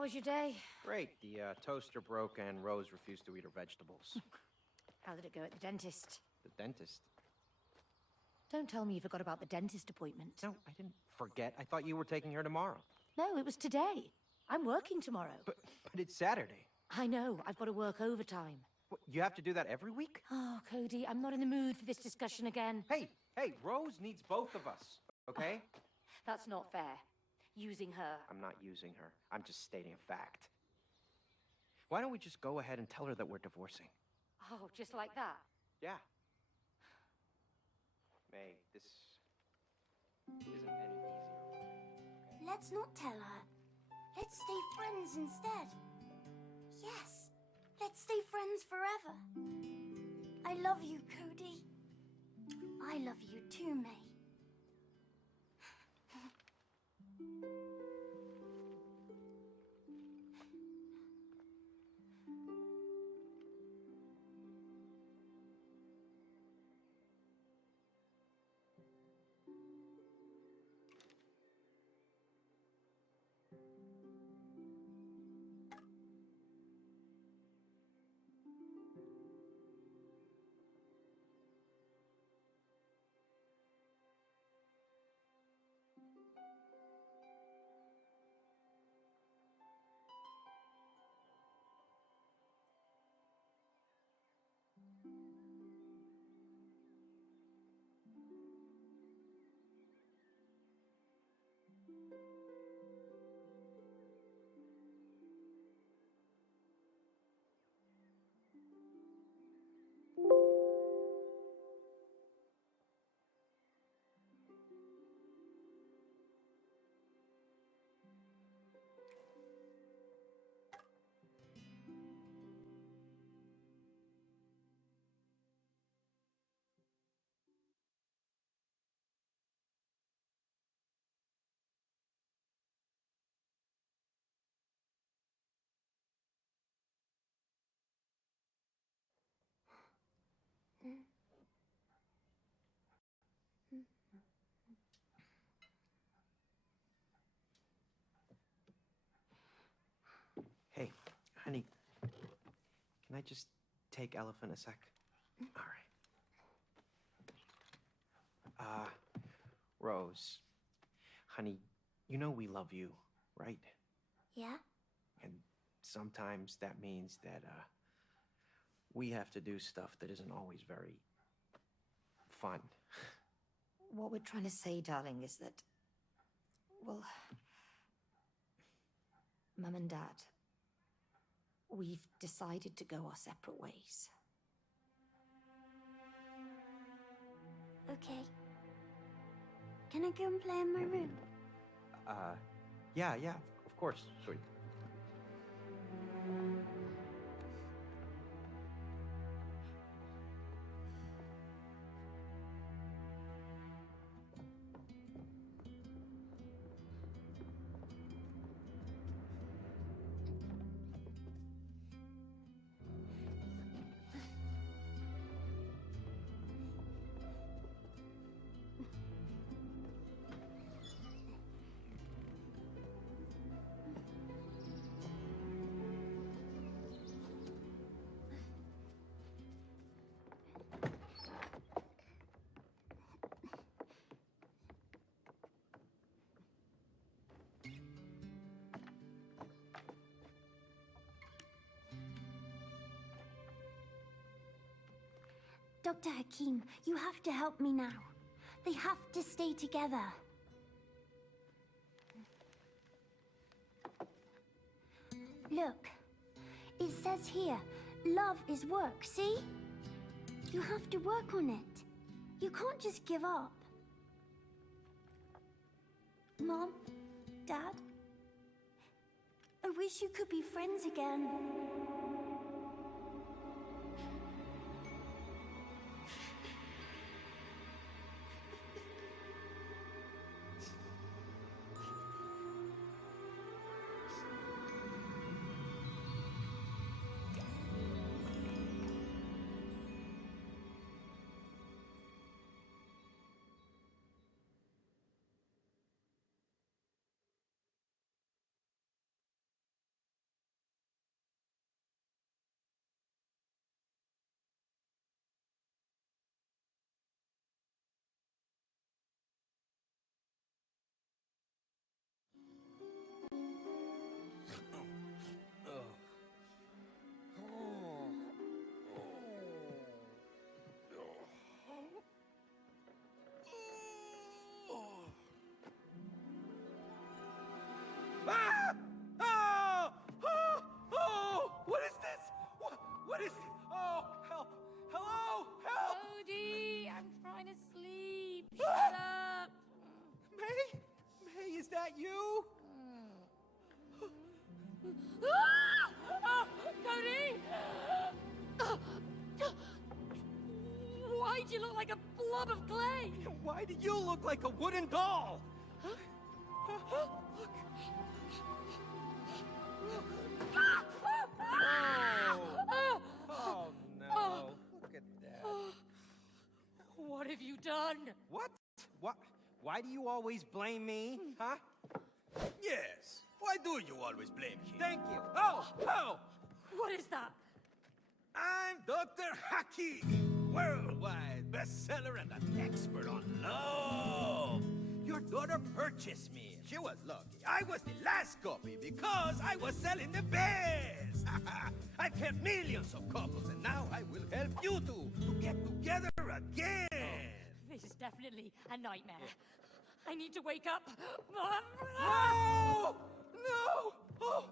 How was your day? Great. The toaster broke and Rose refused to eat her vegetables. How did it go at the dentist? The dentist? Don't tell me you forgot about the dentist appointment. No, I didn't forget. I thought you were taking her tomorrow. No, it was today. I'm working tomorrow. But it's Saturday. I know. I've got to work overtime. What, you have to do that every week? Oh, Cody, I'm not in the mood for this discussion again. Hey, Rose needs both of us, okay? That's not fair. Using her. I'm not using her. I'm just stating a fact. Why don't we just go ahead and tell her that we're divorcing? Oh, just like that? Yeah. May, this isn't any easier. Let's not tell her. Let's stay friends instead. Yes, let's stay friends forever. I love you, Cody. I love you too, May. Hey, honey, can I just take Elephant a sec? All right. Rose, honey, you know we love you, right? Yeah? And sometimes that means that, we have to do stuff that isn't always very fun. What we're trying to say, darling, is that... Well... Mum and Dad... We've decided to go our separate ways. Okay. Can I go and play in my room? Yeah, of course, sweet. Dr. Hakim, you have to help me now. They have to stay together. Look, it says here, love is work, see? You have to work on it. You can't just give up. Mom, Dad, I wish you could be friends again. Cody! Why'd you look like a blob of clay? Why do you look like a wooden doll? Oh no. Look at that. What have you done? What? What? Why do you always blame me? Huh? Yes. Why do you always blame him? Thank you. Oh! Oh! What is that? I'm Dr. Haki, worldwide bestseller and an expert on love. Your daughter purchased me. She was lucky. I was the last copy because I was selling the best. I've helped millions of couples, and now I will help you two to get together again. This is definitely a nightmare. I need to wake up. No! No! Oh!